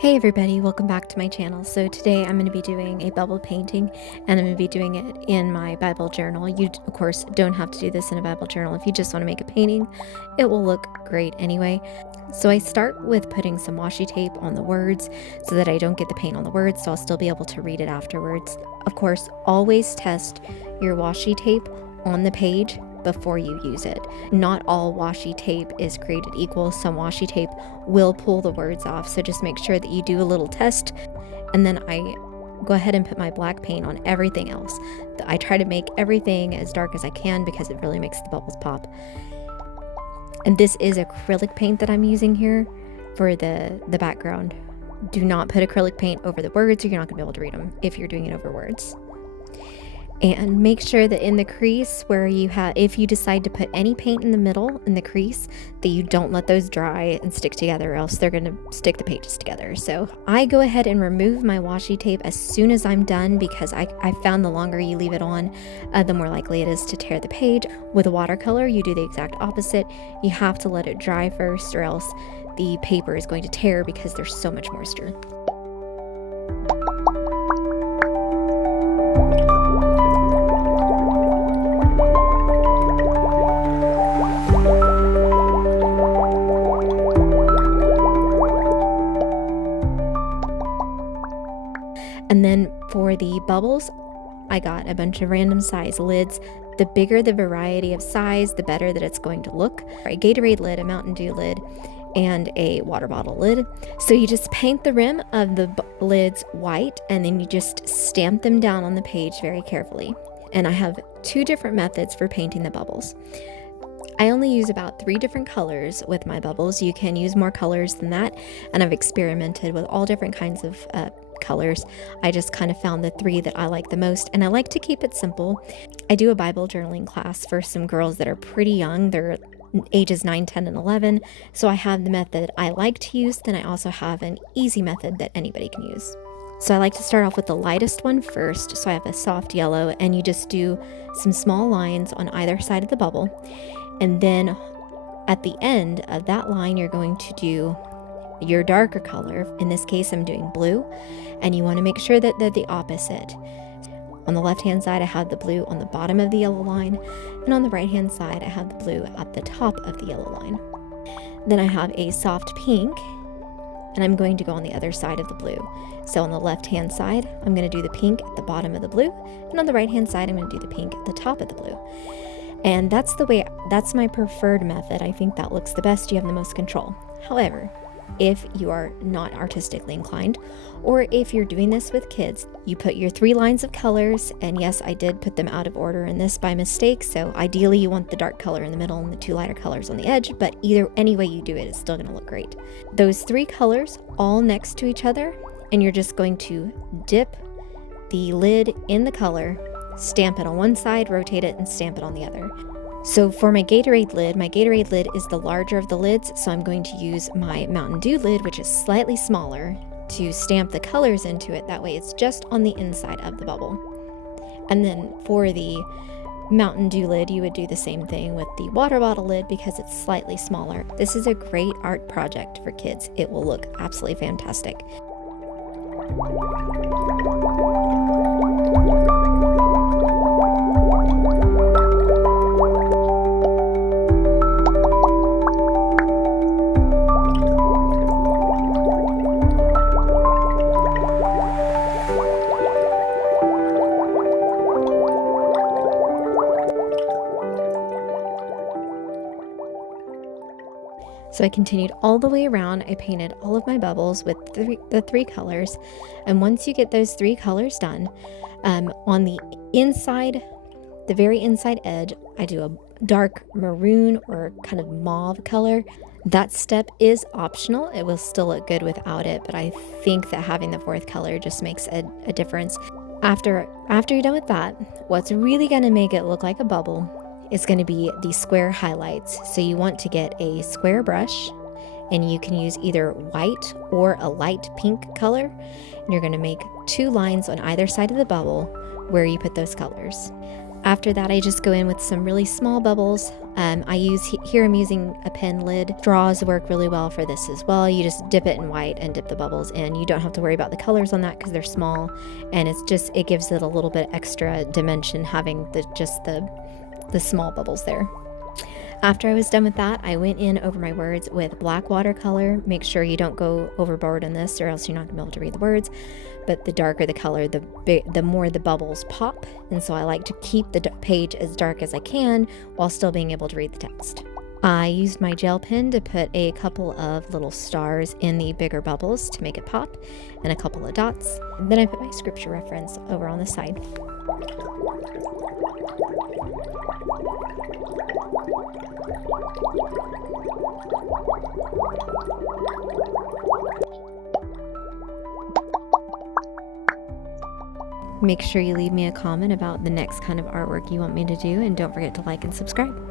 Hey everybody, welcome back to my channel. So today I'm going to be doing a bubble painting and I'm going to be doing it in my Bible journal. You of course don't have to do this in a Bible journal. If you just want to make a painting, it will look great anyway. So I start with putting some washi tape on the words so that I don't get the paint on the words, so I'll still be able to read it afterwards. Of course, always test your washi tape on the page before you use it. Not all washi tape is created equal. Some washi tape will pull the words off, so just make sure that you do a little test. And then I go ahead and put my black paint on everything else. I try to make everything as dark as I can because it really makes the bubbles pop. And this is acrylic paint that I'm using here for the background. Do not put acrylic paint over the words or you're not going to be able to read them if you're doing it over words. And make sure that in the crease where you have, if you decide to put any paint in the middle, in the crease, that you don't let those dry and stick together, or else they're going to stick the pages together. So I go ahead and remove my washi tape as soon as I'm done because I found the longer you leave it on, the more likely it is to tear the page. With a watercolor, you do the exact opposite. You have to let it dry first or else the paper is going to tear because there's so much moisture. And then for the bubbles, I got a bunch of random size lids. The bigger the variety of size, the better that it's going to look. A Gatorade lid, a Mountain Dew lid, and a water bottle lid. So you just paint the rim of the lids white and then you just stamp them down on the page very carefully. And I have two different methods for painting the bubbles. I only use about 3 different colors with my bubbles. You can use more colors than that, and I've experimented with all different kinds of colors. I just kind of found the 3 that I like the most, and I like to keep it simple. I do a Bible journaling class for some girls that are pretty young. They're ages 9, 10, and 11, so I have the method I like to use, then I also have an easy method that anybody can use. So I like to start off with the lightest one first, so I have a soft yellow, and you just do some small lines on either side of the bubble. And then at the end of that line, you're going to do your darker color. In this case, I'm doing blue, and you want to make sure that they're the opposite. On the left-hand side, I have the blue on the bottom of the yellow line, and on the right-hand side, I have the blue at the top of the yellow line. Then I have a soft pink, and I'm going to go on the other side of the blue. So on the left-hand side, I'm going to do the pink at the bottom of the blue, and on the right-hand side, I'm going to do the pink at the top of the blue. And that's my preferred method. I think that looks the best. You have the most control. However, if you are not artistically inclined, or if you're doing this with kids, you put your 3 lines of colors, and yes, I did put them out of order in this by mistake, so ideally you want the dark color in the middle and the 2 lighter colors on the edge, but any way you do it, it's still going to look great. Those 3 colors all next to each other, and you're just going to dip the lid in the color, stamp it on one side, rotate it, and stamp it on the other. So for my Gatorade lid is the larger of the lids, so I'm going to use my Mountain Dew lid, which is slightly smaller, to stamp the colors into it. That way it's just on the inside of the bubble. And then for the Mountain Dew lid, you would do the same thing with the water bottle lid because it's slightly smaller. This is a great art project for kids. It will look absolutely fantastic. So I continued all the way around. I painted all of my bubbles with the 3 colors. And once you get those 3 colors done, on the inside, the very inside edge, I do a dark maroon or kind of mauve color. That step is optional. It will still look good without it, but I think that having the 4th color just makes a difference. After you're done with that, what's really going to make it look like a bubble is going to be the square highlights. So you want to get a square brush, and you can use either white or a light pink color. And you're going to make 2 lines on either side of the bubble where you put those colors. After that, I just go in with some really small bubbles. Here I'm using a pen lid. Straws work really well for this as well. You just dip it in white and dip the bubbles in. You don't have to worry about the colors on that because they're small, and it gives it a little bit extra dimension having the small bubbles there. After I was done with that, I went in over my words with black watercolor. Make sure you don't go overboard on this or else you're not gonna be able to read the words. But the darker the color, the more the bubbles pop. And so I like to keep the page as dark as I can while still being able to read the text. I used my gel pen to put a couple of little stars in the bigger bubbles to make it pop, and a couple of dots. And then I put my scripture reference over on the side. Make sure you leave me a comment about the next kind of artwork you want me to do, and don't forget to like and subscribe.